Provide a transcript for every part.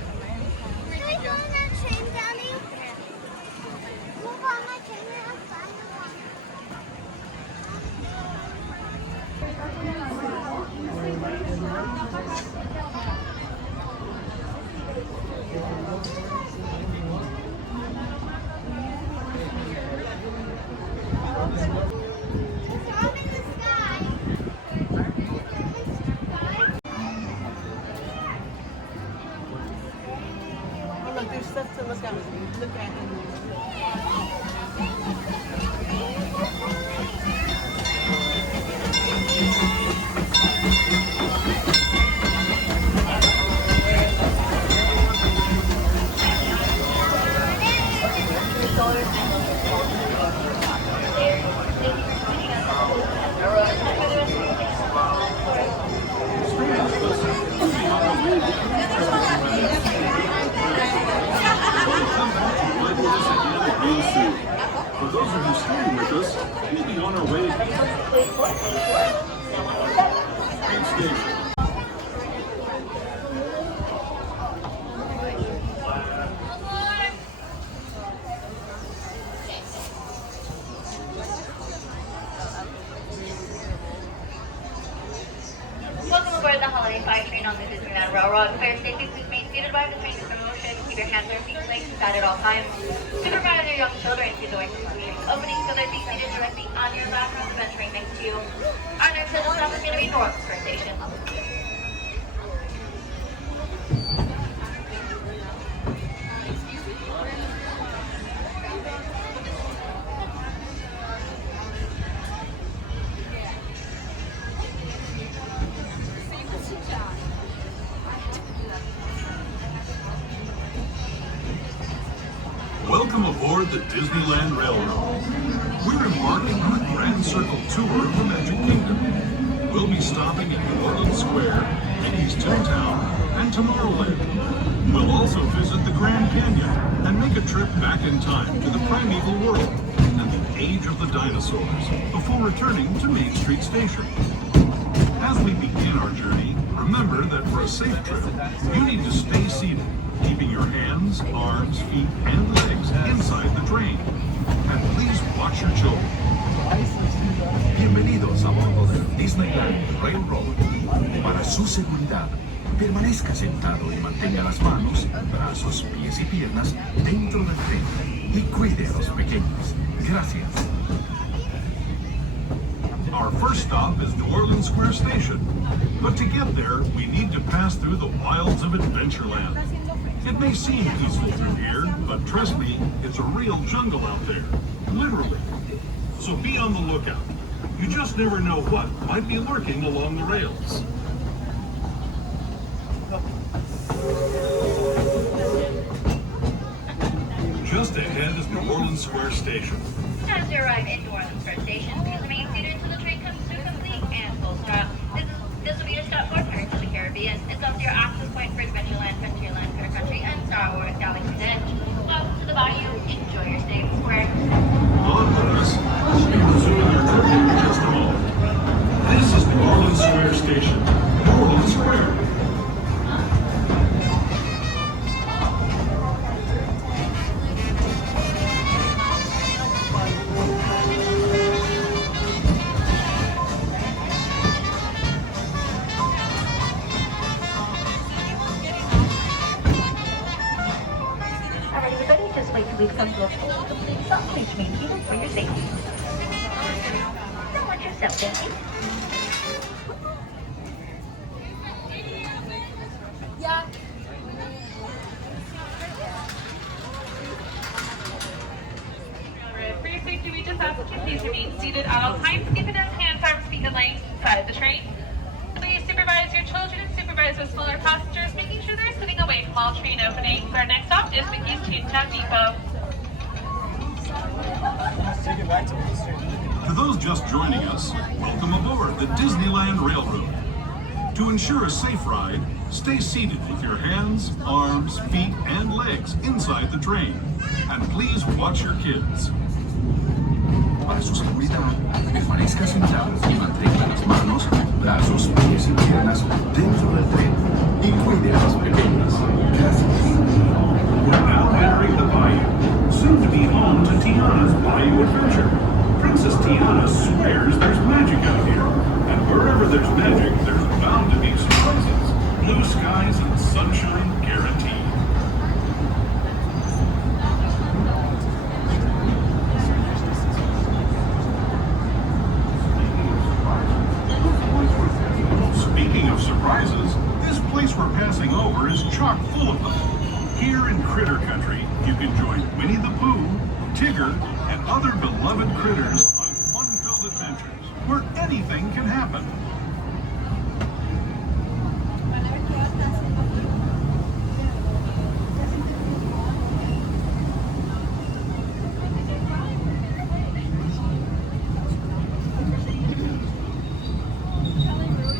go on that train, Daddy? We'll go on that train and have fun. There's stuff to look at. For those of you staying with us, we'll be on our way to the station. Welcome aboard the Holiday Fire Train on the Disneyland Railroad. Fare safety, please remain seated by the train is in motion. Keep your hands or feet placed aside at all times. Supervise your young children to the way to the train opening so they'll be seated directly on your lap on the bench train next to you. Our next stop is going to be North Square Station. Welcome aboard the Disneyland Railroad. We're embarking on a grand circle tour of the Magic Kingdom. We'll be stopping at New Orleans Square, Mickey's Toontown, and Tomorrowland. We'll also visit the Grand Canyon and make a trip back in time to the primeval world and the age of the dinosaurs before returning to Main Street Station. As we begin our journey, remember that for a safe trip, you need to stay seated, keeping your hands, arms, feet, and legs inside the train. And please watch your children. Bienvenidos a bordo del Disneyland Railroad. Para su seguridad, permanezca sentado y mantenga las manos, brazos, pies y piernas dentro del tren y cuide a los pequeños. Gracias. Our first stop is New Orleans Square Station. But to get there, we need to pass through the wilds of Adventureland. It may seem peaceful through here, but trust me, it's a real jungle out there. Literally. So be on the lookout. You just never know what might be lurking along the rails. Just ahead is New Orleans Square Station. As you arrive in New Orleans Square Station, please remain seated until the train comes to complete and full stop. This will be a stop for Pirates of the Caribbean. It's also your access point for Adventureland, Frontierland, Fair Country, and Star Wars Galaxy's Edge. Welcome to the Bayou. Enjoy your stay at the square. On with us. We'll be resuming our trip in just a moment. This is New Orleans Square Station. New Orleans Square. Alright, everybody, just wait till we've come to a full complete stop. Please remain seated for your safety. Don't watch yourself, Danny. For your safety, we just ask you please remain seated at all times. Keep it in hands, arms, feet, and legs inside of the train. Please supervise your children and supervise those smaller passengers, making sure they're sitting away from all train openings. Our next stop is Mickey's Toontown Depot. To those just joining us, welcome aboard the Disneyland Railroad. To ensure a safe ride, stay seated with your hands, arms, feet, and legs inside the train. And please watch your kids. Para su seguridad, permanezca sentado y mantenga las manos, brazos, pies y piernas dentro del tren y cuide a los pequeños. Gracias. there's magic, there's bound to be surprises. Blue skies and sunshine guaranteed. Speaking of surprises, this place we're passing over is chock full of them. Here in Critter Country, you can join Winnie the Pooh, Tigger, and other beloved critters on fun-filled adventures where anything can happen.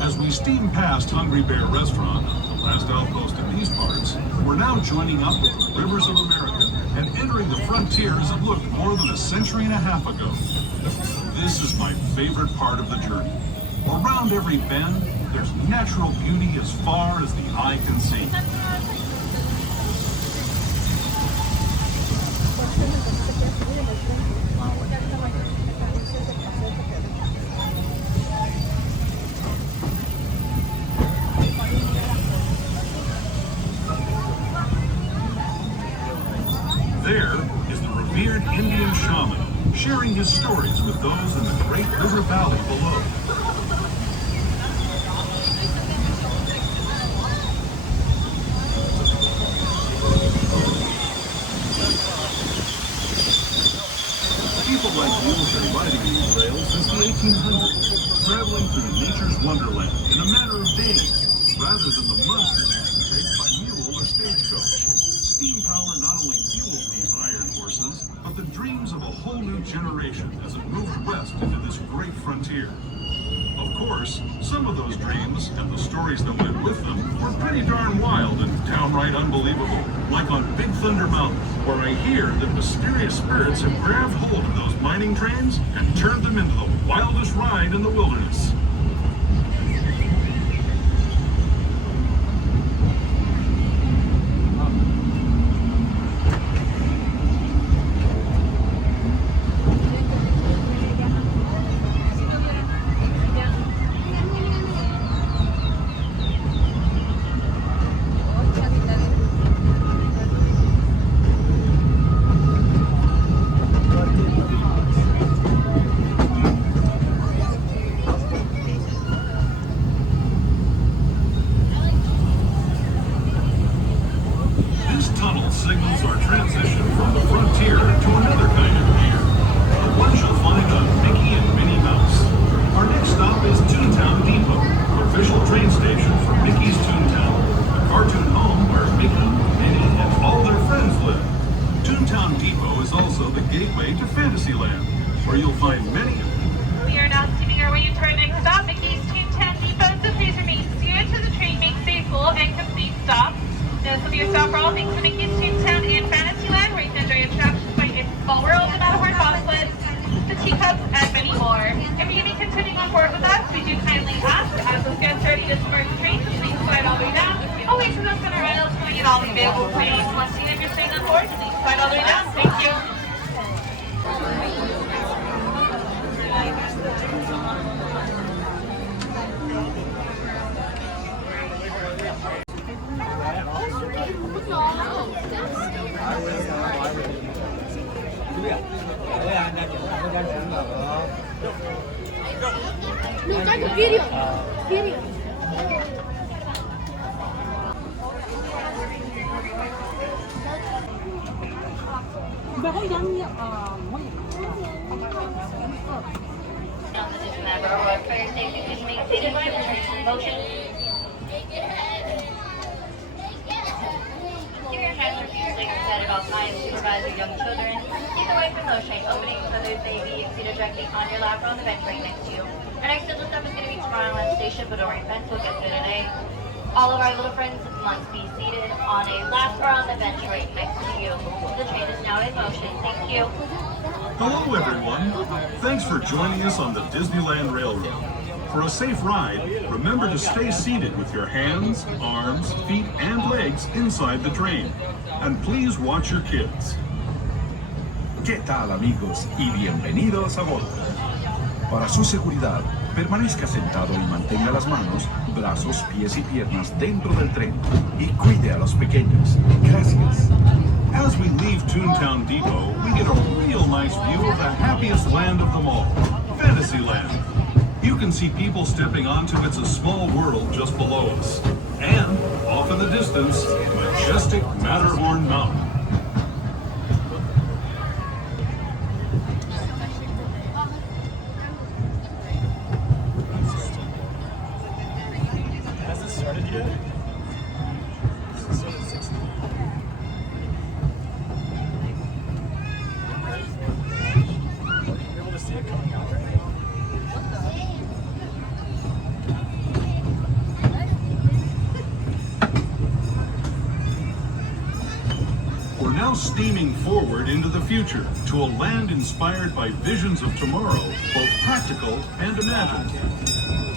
As we steam past Hungry Bear Restaurant, the last outpost in these parts, we're now joining up with the rivers of America and entering the frontiers that looked more than a century and a half ago. This is my favorite part of the journey. Around every bend, there's natural beauty as far as the eye can see. There is the revered Indian shaman, sharing his stories with those in the great river valley below. People like you have been riding these rails since the 1800s, traveling through nature's wonderland in a matter of days, rather than the months it used to take by mule or stagecoach. Steam power not only fuels these iron horses, but the dreams of a whole new generation as it moved west into this great frontier. Of course, some of those dreams and the stories that went with them were pretty darn wild and downright unbelievable, like on Big Thunder Mountain, where I hear that mysterious spirits have grabbed hold of those mining trains and turned them into the wildest ride in the wilderness. Signals our transition from the frontier to another kind of gear, the ones you'll find on Mickey and Minnie Mouse. Our next stop is Toontown Depot, official train station for Mickey's Toontown, the cartoon home where Mickey, Minnie, and all their friends live. Toontown Depot is also the gateway to Fantasyland, where you'll find many of them. We are now steaming our way into our next stop, Mickey's Toontown Depot, so please remain seated until the train makes a full and complete stop. This will be your stop for all things to Mickey's Toontown and Fantasyland, where you can enjoy attractions like It's Small World, the Matterhorn Bobsled, the Teacups, and many more. If you're going to be continuing on board with us, we do kindly ask, as this gets ready to submerge the train, please slide all the way down. Always with us on our rails, going in all the available planes. Once you have your staying on board, please slide all the way down. Thank you. No, that's a video. Video. On the Disneyland Railroad, for your safety, please remain seated while the train is in motion. Keep your hands or feet like set at all times. Supervise your young children. Keep away from those train openings, whether it's baby, seated directly on your lap or on the bench right next to you. Our next scheduled stop is going to be Tomorrowland Station, but don't worry, friends, we'll get there today. All of our little friends must be seated on a lap or on the bench right next to you. The train is now in motion. Thank you. Hello everyone! Thanks for joining us on the Disneyland Railroad. For a safe ride, remember to stay seated with your hands, arms, feet, and legs inside the train. And please watch your kids. ¿Qué tal, amigos? Y bienvenidos a bordo. Para su seguridad, Permanezca sentado y mantenga las manos, brazos, pies y piernas dentro del tren. Y cuide a los pequeños. Gracias. As we leave Toontown Depot, we get a real nice view of the happiest land of them all, Fantasyland. You can see people stepping onto It's a Small World just below us. And, off in the distance, majestic Matterhorn Mountain. Has this started yet? This started at 6. We're able to see it coming out right now. We're now steaming forward into the future to a land inspired by visions of tomorrow, both practical and imagined.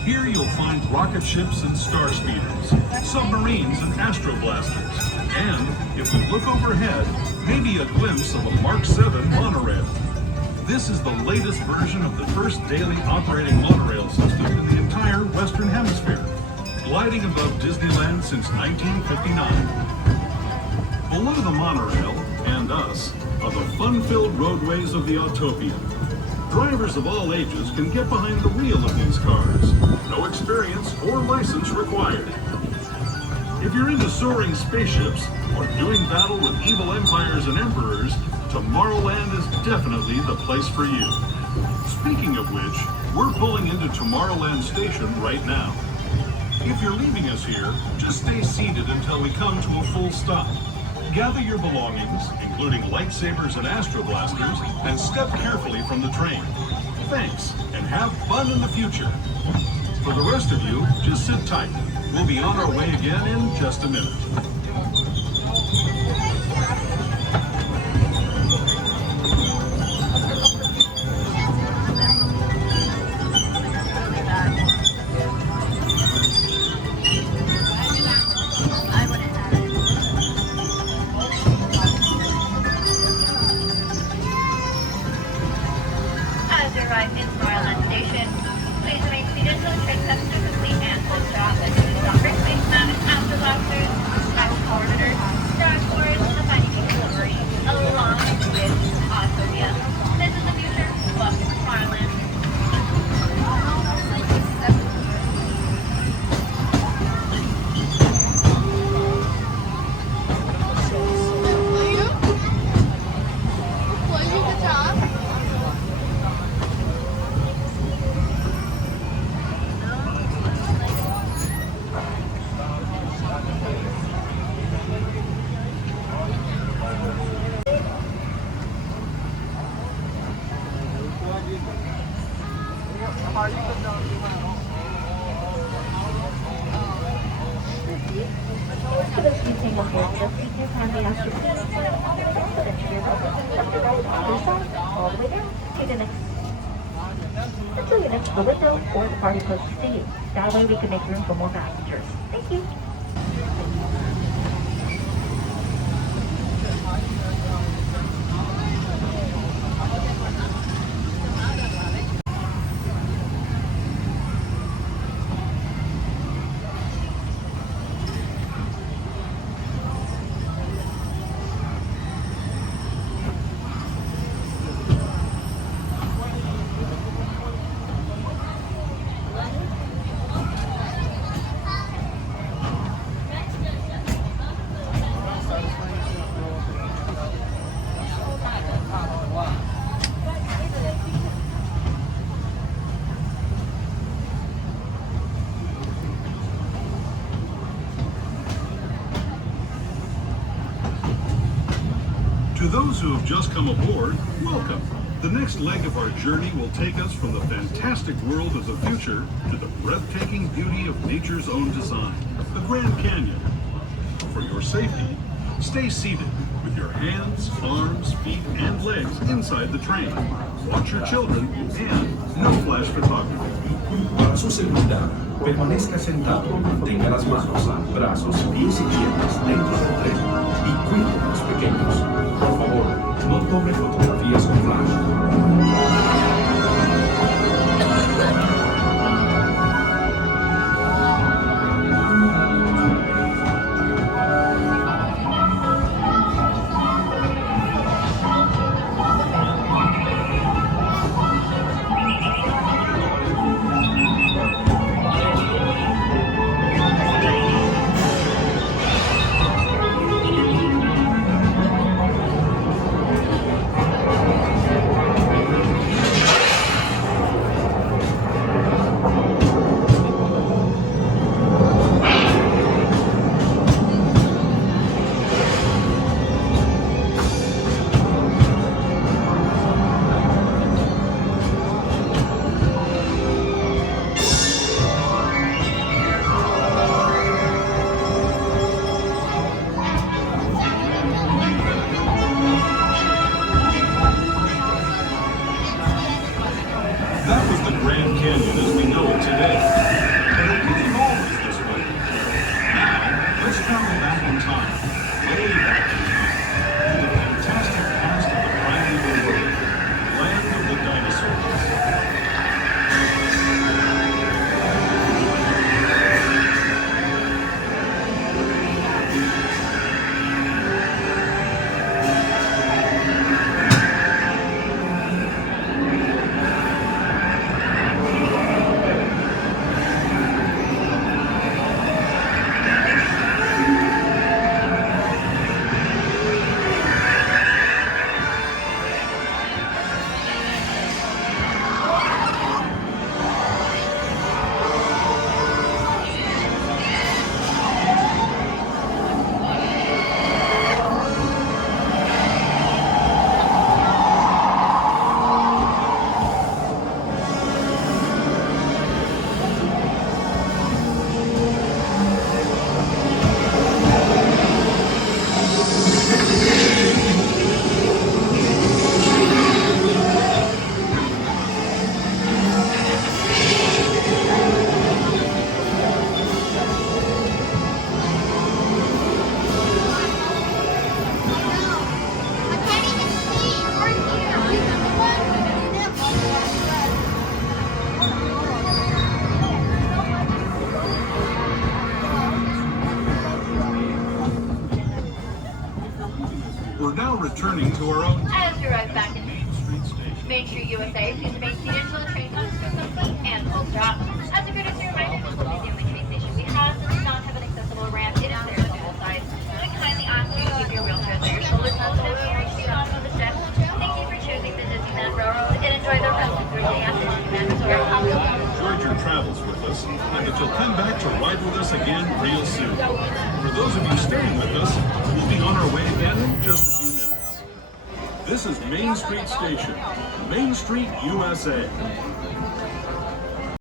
Here you'll find rocket ships and star speeders, submarines and astroblasters, and, if we look overhead, maybe a glimpse of a Mark 7 monorail. This is the latest version of the first daily operating monorail system in the entire Western Hemisphere, gliding above Disneyland since 1959. Below the monorail, and us, are the fun-filled roadways of the Autopia. Drivers of all ages can get behind the wheel of these cars. No experience or license required. If you're into soaring spaceships or doing battle with evil empires and emperors, Tomorrowland is definitely the place for you. Speaking of which, we're pulling into Tomorrowland Station right now. If you're leaving us here, just stay seated until we come to a full stop. Gather your belongings, including lightsabers and astroblasters, and step carefully from the train. Thanks, and have fun in the future. For the rest of you, just sit tight. We'll be on our way again in just a minute. As you arrive in Tomorrowland Station, please remain seated until the train comes to a complete and full stop. As you stop break, please mount afterboxers, tax corridors, dashboards, and the finding delivery, along with Autopia. This is the future. Welcome to Tomorrowland. Good job. For those using a wheelchair, we do kindly ask you please stand on your feet so that you are open from the right on your side, all the way down to the next. Until you're next to the window or the party closest to you. That way we can make room for more passengers. Thank you. To those who have just come aboard, welcome. The next leg of our journey will take us from the fantastic world of the future to the breathtaking beauty of nature's own design, the Grand Canyon. For your safety, stay seated with your hands, arms, feet, and legs inside the train. Watch your children and no flash photography. Para su seguridad, permanezca sentado y mantenga las manos, brazos, pies y piernas dentro del tren y cuide a los pequeños. Por favor, no tome fotografías con flash. returning to our own As we arrive back in Main Street station. Main Street, USA, please remain seated until the train comes to a complete and full stop. As a courtesy reminder, this will be the only train station we have that does not have an accessible ramp. It is there on dual sides. We kindly ask you to keep your wheelchairs at your shoulder sensitive and reach the bottom of the steps. Thank you for choosing the Disneyland Railroad and enjoy the rest of your day at the Disneyland Resort. Enjoyed your travels with us, and that you'll come back to ride with us again real soon. For those of you staying with us, we'll be on our way again in just a few minutes. This is Main Street Station, Main Street, USA.